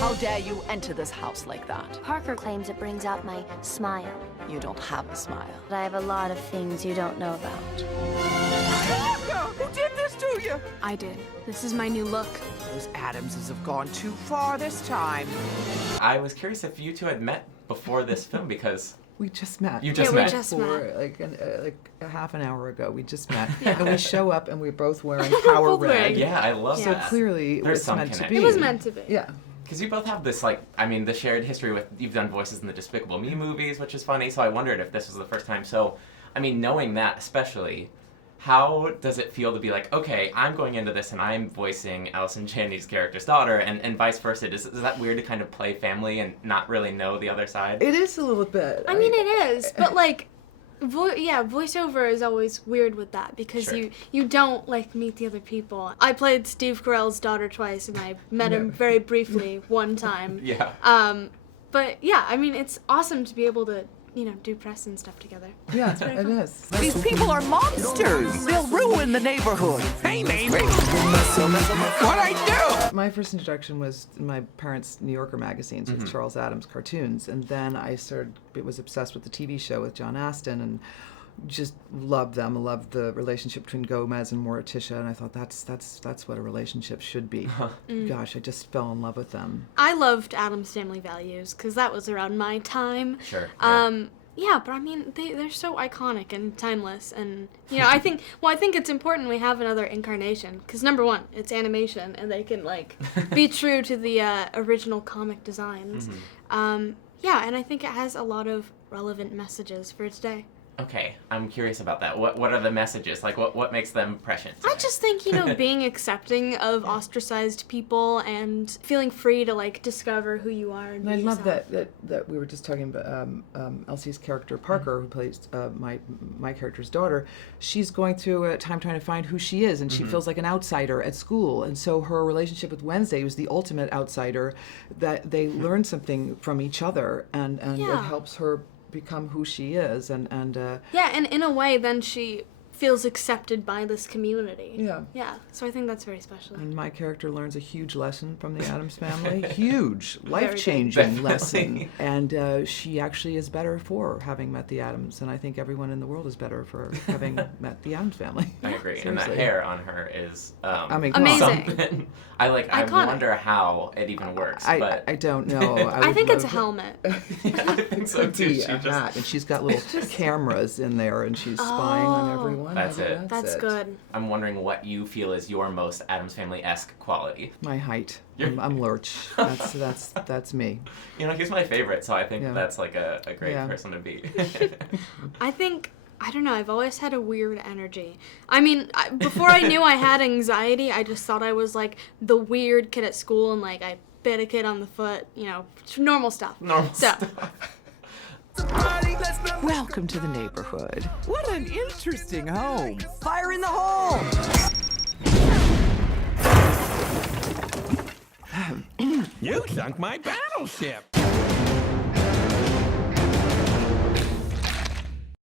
How dare you enter this house like that? Parker claims it brings out my smile. You don't have a smile. But I have a lot of things you don't know about. Who did this to you? I did. This is my new look. Those Addamses have gone too far this time. I was curious if you two had met before this film, because we just met. you just Yeah, we met. just For met. like a half an hour ago, we just met, and we show up, and we're both wearing power both red. wearing- Yeah, I love So that. clearly, There's it's some meant to connection. be. It was meant to be. Yeah. Because you both have this, like, I mean, the shared history with, you've done voices in the Despicable Me movies, which is funny, so I wondered if this was the first time. So, I mean, knowing that especially, how does it feel to be like, okay, I'm going into this and I'm voicing Allison Janney's character's daughter, and vice versa? Is that weird to kind of play family and not really know the other side? It is a little bit. I mean, it is, but like, voiceover is always weird with that because Sure. you don't like meet the other people. I played Steve Carell's daughter twice, and I met him very briefly one time. Yeah. But yeah, I mean, it's awesome to be able to, do press and stuff together. Yeah, it is. These people are monsters. They'll ruin the neighborhood. Hey, neighbor. What'd I do? My first introduction was in my parents' New Yorker magazines with Charles Addams cartoons, and then I was obsessed with the TV show with John Aston, and just loved them. I loved the relationship between Gomez and Morticia, and I thought that's what a relationship should be. Gosh, I just fell in love with them. I loved Addams Family Values because that was around my time. Sure. Yeah, but I mean, they're so iconic and timeless, and I think it's important we have another incarnation because number one, it's animation, and they can like be true to the original comic designs. Yeah, and I think it has a lot of relevant messages for today. Okay, I'm curious about that. What are the messages? Like, what makes them prescient? I just think, being accepting of ostracized people and feeling free to, like, discover who you are. And And I be love yourself. that we were just talking about Elsie's character, Parker, who plays my character's daughter. She's going through a time trying to find who she is, and she feels like an outsider at school. And so her relationship with Wednesday was the ultimate outsider, that they learn something from each other, and Yeah. it helps her become who she is, and Yeah, and in a way, then she feels accepted by this community. Yeah. Yeah, so I think that's very special. and my character learns a huge lesson from the Addams Family, huge, big. life-changing lesson, Definitely. and she actually is better for having met the Addams, and I think everyone in the world is better for having met the Addams Family. I agree. And Seriously. the hair on her is I mean, come on. Amazing. something. I Iconic. wonder how it even works. but I don't know. I would think it's a love- helmet. yeah, I think so Could too. be She a just hat, and she's got little cameras in there, and she's spying on everyone. That's it. That's good. I'm wondering what you feel is your most Addams Family-esque quality. My height. You're- I'm Lurch. That's me. He's my favorite, so I think Yeah. that's like a great Yeah. person to be. I don't know, I've always had a weird energy. I mean, before I knew I had anxiety, I just thought I was, like, the weird kid at school, and, like, I bit a kid on the foot, normal stuff. Normal So, stuff. Welcome to the neighborhood. What an interesting home. Fire in the hole! You sunk my battleship.